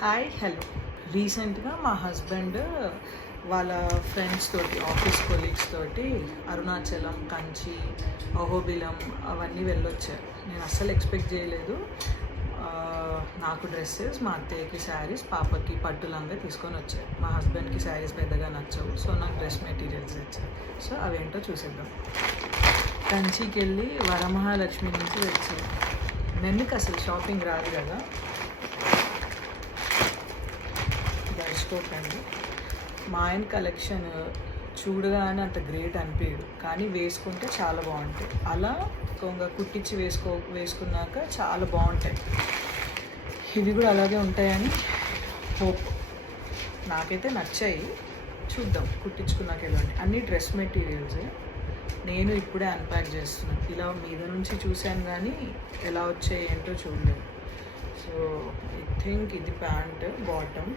Hi hello రీసెంట్గా మా husband వాళ్ళ ఫ్రెండ్స్ తోటి ఆఫీస్ కొలీగ్స్ తోటి అరుణాచలం కంచి అహోబిలం అవన్నీ వెళ్ళొచ్చారు. నేను అస్సలు ఎక్స్పెక్ట్ చేయలేదు. నాకు డ్రెస్సెస్ మా అత్తయ్యకి శారీస్ పాపకి పట్టు లంగా తీసుకొని వచ్చారు. మా హస్బెండ్కి శారీస్ పెద్దగా నచ్చవు. సో నాకు డ్రెస్ మెటీరియల్స్ ఇచ్చారు. సో అవేంటో చూసేద్దాం. కంచికి వెళ్ళి వరమహాలక్ష్మి నుంచి వచ్చారు. నెన్నుకి అసలు షాపింగ్ రాదు కదా. దర్శకోకండి మా ఆయన కలెక్షన్ చూడగానే అంత గ్రేట్ అనిపించడు కానీ వేసుకుంటే చాలా బాగుంటాయి. అలా కొంగ కుట్టించి వేసుకో వేసుకున్నాక చాలా బాగుంటాయి. ఇవి కూడా అలాగే ఉంటాయని హోప్ నాకైతే నచ్చాయి. చూద్దాం. కుట్టించుకున్నాక ఎలా అన్ని డ్రెస్ మెటీరియల్సే నేను ఇప్పుడే అన్ప్యాక్ చేస్తున్నాను ఇలా మీద నుంచి చూశాను కానీ ఎలా వచ్చాయి ఏంటో చూడలేదు. సో ఐ థింక్ ఇది ప్యాంట్ బాటమ్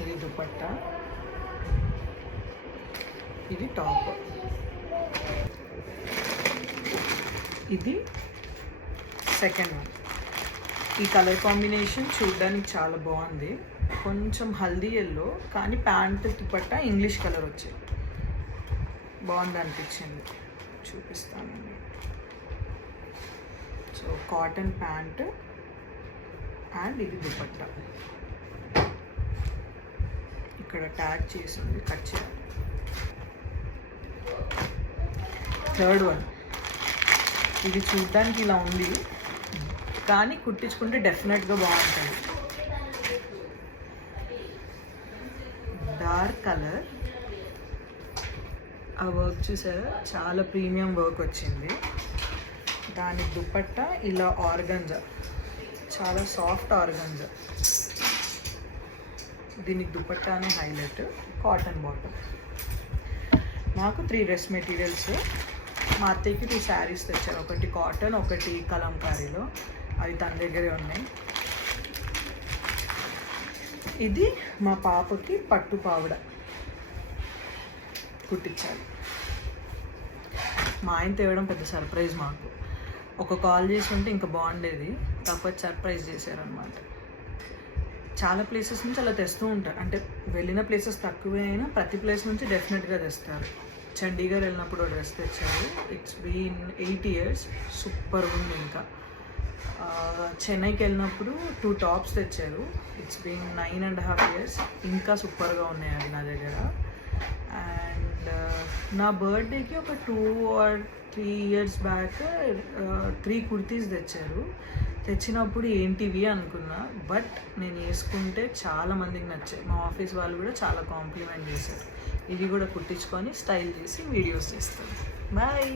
ఇది దుపట్టా. ఇది టాప్. ఇది సెకండ్ వన్. ఈ కలర్ కాంబినేషన్ చూడడానికి చాలా బాగుంది. కొంచెం హల్దీ ఎల్లో కానీ ప్యాంట్ దుపట్టా ఇంగ్లీష్ కలర్ వచ్చింది బాగుంది అనిపించింది. చూపిస్తానండి సో కాటన్ ప్యాంట్ అండ్ ఇది దుపట్టా. ఇక్కడ ట్యాగ్ చేసి ఉంది కట్ చేయాలి. థర్డ్ వన్ ఇది చూడడానికి ఇలా ఉంది కానీ కుట్టించుకుంటే డెఫినెట్గా బాగుంటుంది. డార్క్ కలర్ ఆ వర్క్ చూసారా? చాలా ప్రీమియం వర్క్ వచ్చింది. దాని దుపట్ట ఇలా ఆర్గంజా చాలా సాఫ్ట్ ఆర్గంజా దీనికి దుపట్టానే హైలైట్ కాటన్ బాటమ్ నాకు త్రీ డ్రెస్ మెటీరియల్స్ మా అత్తయ్యకి టూ శారీస్ తెచ్చారు. ఒకటి కాటన్ ఒకటి కలంకారీలో. అవి తన దగ్గరే ఉన్నాయి. ఇది మా పాపకి పట్టు పావడ కుట్టించాలి. మా ఆయన తేవడం పెద్ద సర్ప్రైజ్ మాకు. ఒక కాల్ చేసి ఉంటే ఇంకా బాగుండేది. కాకపోతే సర్ప్రైజ్ చేశారనమాట చాలా ప్లేసెస్ నుంచి అలా తెస్తూ ఉంటారు. అంటే వెళ్ళిన ప్లేసెస్ తక్కువే అయినా ప్రతి ప్లేస్ నుంచి డెఫినెట్గా తెస్తారు. చండీగఢ్ వెళ్ళినప్పుడు ఒక డ్రెస్ తెచ్చారు. It's been eight years super ఉంది ఇంకా. చెన్నైకి వెళ్ళినప్పుడు టూ టాప్స్ తెచ్చారు. It's been nine and half years ఇంకా సూపర్గా ఉన్నాయి అవి నా దగ్గర. అండ్ నా బర్త్డేకి ఒక two or three years back three kurtis తెచ్చారు. తెచ్చినప్పుడు ఏంటివి అనుకున్నా బట్ నేను వేసుకుంటే చాలా మందికి నచ్చాయి. మా ఆఫీస్ వాళ్ళు కూడా చాలా కాంప్లిమెంట్ చేశారు. ఇవి కూడా కుట్టించుకొని స్టైల్ చేసి వీడియోస్ చేస్తాను బాయ్!